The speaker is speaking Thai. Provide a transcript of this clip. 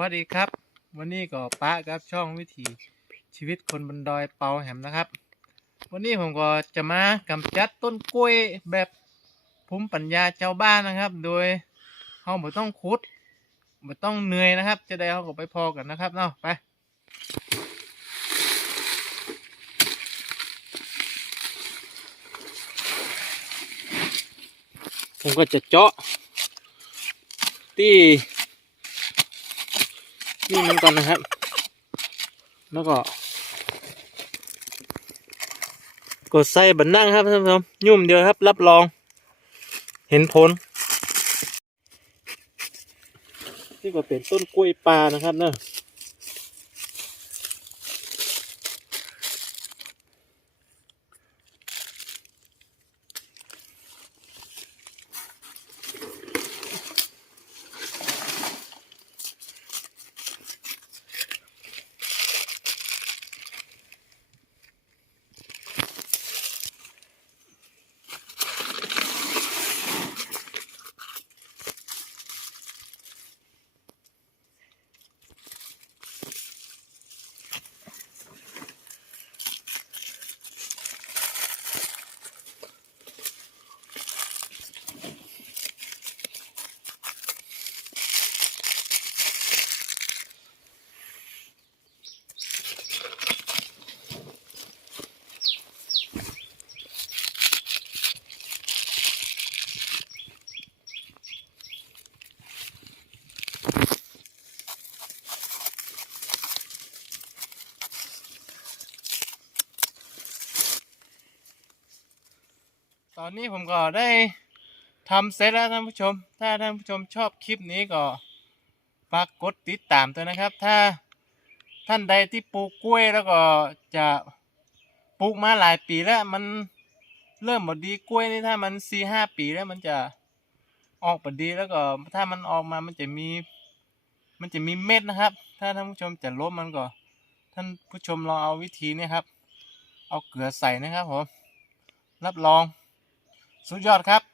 วัสดีครับ วันนี้ก็ป้ากับช่องวิถีชีวิตคนบนดอยเปาแหมนะครับ วันนี้ผมก็จะมากำจัดต้นกล้วยแบบภูมิปัญญาเจ้าบ้านนะครับ โดยเขาไม่ต้องขุดไม่ต้องเหนื่อยนะครับ จะได้เขาก็ไปพอกันนะครับเนาะไปผมก็จะเจาะที่ นี่มันก่อนนะครับ แล้วก็กดใส่บันนั่งครับท่านผู้ชมยุ่มเดียวครับ รับรอง เห็นผลนี่ก็เป็นต้นกล้วยปลานะครับเนอะ ตอนนี้ผมก็ได้ทำเสร็จแล้วท่านผู้ชม ถ้าท่านผู้ชมชอบคลิปนี้ก็ฝากกดติดตามด้วยนะครับ ถ้าท่านใดที่ปลูกกล้วยแล้วก็จะปลูกมาหลายปีแล้วมันเริ่มบดดีกล้วยนี่ถ้ามันสี่ห้าปีแล้วมันจะออกบดดีแล้วก็ถ้ามันออกมามันจะมี มันจะมีเม็ดนะครับ ถ้าท่านผู้ชมจะลบมันก็ ท่านผู้ชมลองเอาวิธีนี้ครับ เอาเกลือใส่นะครับผมรับรอง สุดยอดครับ